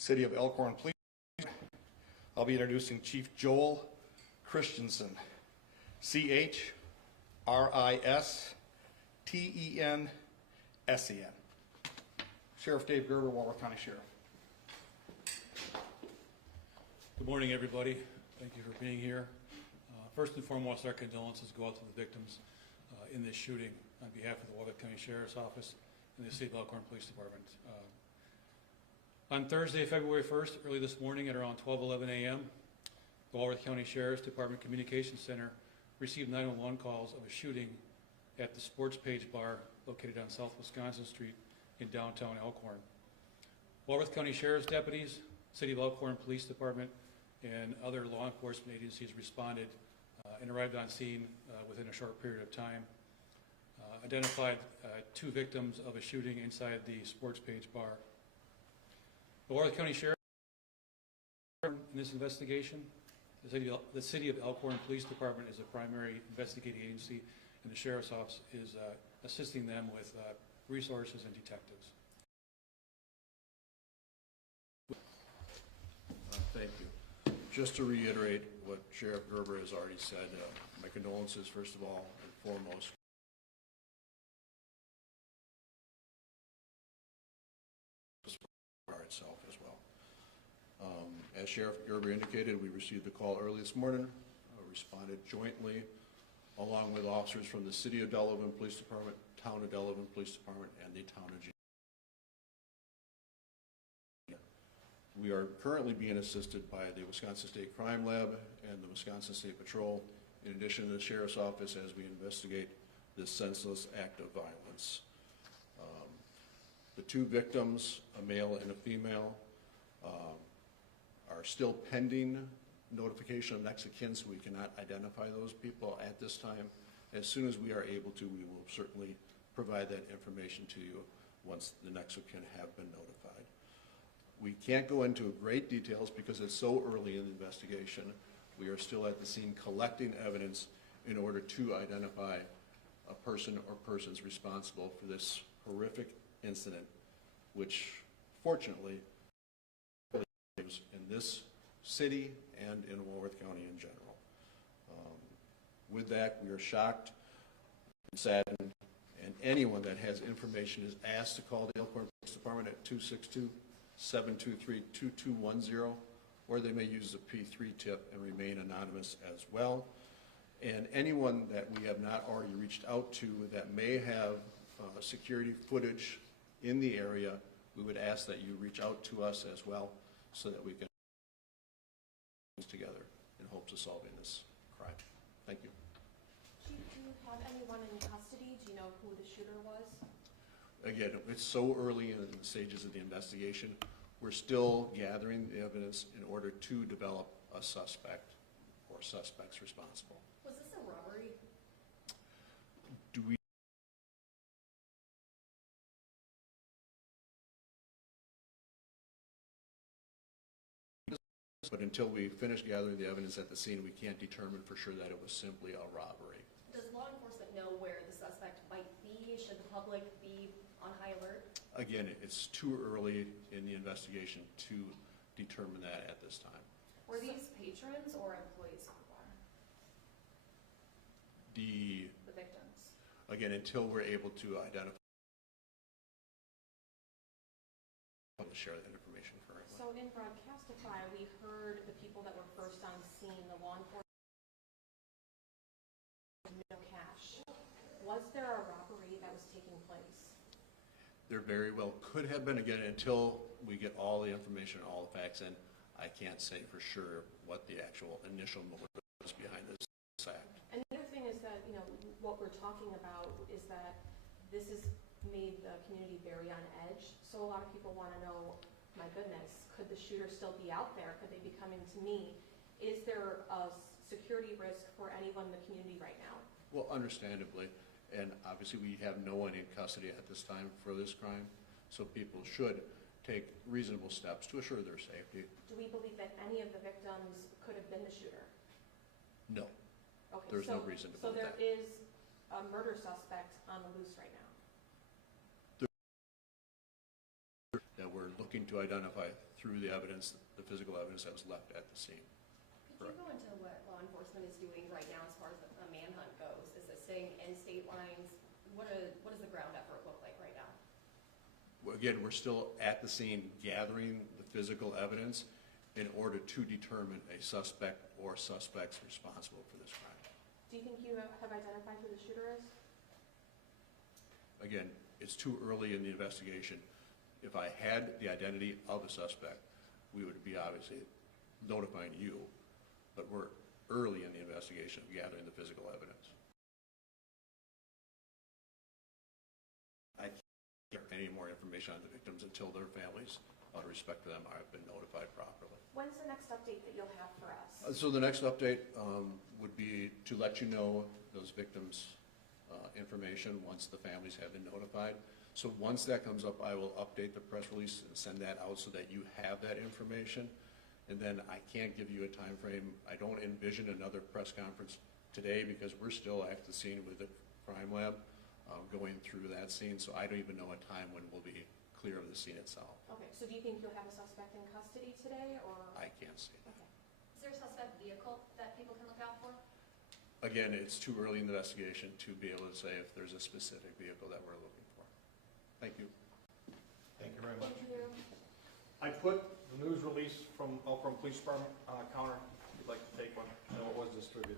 City of Elkhorn Police. I'll be introducing Chief Joel Christensen, C-H-R-I-S-T-E-N-S-E-N. Sheriff Dave Gerber, Walworth County Sheriff. Good morning, everybody. Thank you for being here. First and foremost, our condolences go out to the victims in this shooting on behalf of the Walworth County Sheriff's Office and the City of Elkhorn Police Department. On Thursday, February 1st, early this morning at around 12:11 a.m., the Walworth County Sheriff's Department Communications Center received 911 calls of a shooting at the Sports Page Bar located on South Wisconsin Street in downtown Elkhorn. Walworth County Sheriff's deputies, City of Elkhorn Police Department, and other law enforcement agencies responded and arrived on scene within a short period of time. Identified 2 victims of a shooting inside the Sports Page Bar. The Walworth County Sheriff in this investigation, the City of Elkhorn Police Department is a primary investigating agency, and the Sheriff's Office is assisting them with resources and detectives. Thank you. Just to reiterate what Sheriff Gerber has already said, my condolences first of all and foremost. Itself as well. As Sheriff Gerber indicated, we received a call early this morning, responded jointly along with officers from the City of Delavan Police Department, Town of Delavan Police Department, and the Town of G. We are currently being assisted by the Wisconsin State Crime Lab and the Wisconsin State Patrol, in addition to the Sheriff's Office, as we investigate this senseless act of violence. The 2 victims, a male and a female, are still pending notification of next of kin, so we cannot identify those people at this time. As soon as we are able to, we will certainly provide that information to you once the next of kin have been notified. We can't go into great details because it's so early in the investigation. We are still at the scene collecting evidence in order to identify a person or persons responsible for this horrific incident, which fortunately lives in this city and in Walworth County in general. With that, we are shocked and saddened, and anyone that has information is asked to call the Elkhorn Police Department at 262-723-2210, or they may use the P3 tip and remain anonymous as well. And anyone that we have not already reached out to that may have security footage in the area, we would ask that you reach out to us as well so that we can together in hopes of solving this crime. Thank you. Chief, do you have anyone in custody? Do you know who the shooter was? Again, it's so early in the stages of the investigation. We're still gathering the evidence in order to develop a suspect or suspects responsible. Was this a robbery? Do we? But until we finish gathering the evidence at the scene, we can't determine for sure that it was simply a robbery. Does law enforcement know where the suspect might be? Should the public be on high alert? Again, it's too early in the investigation to determine that at this time. Were these patrons or employees of the bar? The victims? Again, until we're able to identify, I'll share that information currently. So in Broadcastify, we heard the people that were first on scene, the law enforcement, no cash. Was there a robbery that was taking place? There very well could have been. Again, until we get all the information, all the facts in, I can't say for sure what the actual initial motive was behind this act. And the other thing is that, you know, what we're talking about is that this has made the community very on edge. So a lot of people want to know, my goodness, could the shooter still be out there? Could they be coming to me? Is there a security risk for anyone in the community right now? Well, understandably, and obviously we have no one in custody at this time for this crime, so people should take reasonable steps to assure their safety. Do we believe that any of the victims could have been the shooter? No. Okay, There's no reason to believe that. So there is a murder suspect on the loose right now? That we're looking to identify through the evidence, the physical evidence that was left at the scene. Could you go into what law enforcement is doing right now as far as a manhunt goes? Is it staying in state lines? What does the ground effort look like right now? Well, again, we're still at the scene gathering the physical evidence in order to determine a suspect or suspects responsible for this crime. Do you think you have identified who the shooter is? Again, it's too early in the investigation. If I had the identity of a suspect, we would be obviously notifying you, but we're early in the investigation of gathering the physical evidence. I can't get any more information on the victims until their families, out of respect to them, have been notified properly. When's the next update that you'll have for us? So the next update would be to let you know those victims' information once the families have been notified. So once that comes up, I will update the press release and send that out so that you have that information. And then I can't give you a time frame. I don't envision another press conference today because we're still at the scene with the crime lab going through that scene. So I don't even know a time when we'll be clear of the scene itself. Okay, so do you think you'll have a suspect in custody today, or? I can't say that. Okay. Is there a suspect vehicle that people can look out for? Again, it's too early in the investigation to be able to say if there's a specific vehicle that we're looking for. Thank you. Thank you very much. Thank you. I put the news release from Elkhorn Police Department on a counter, if you'd like to take one. I know it was distributed.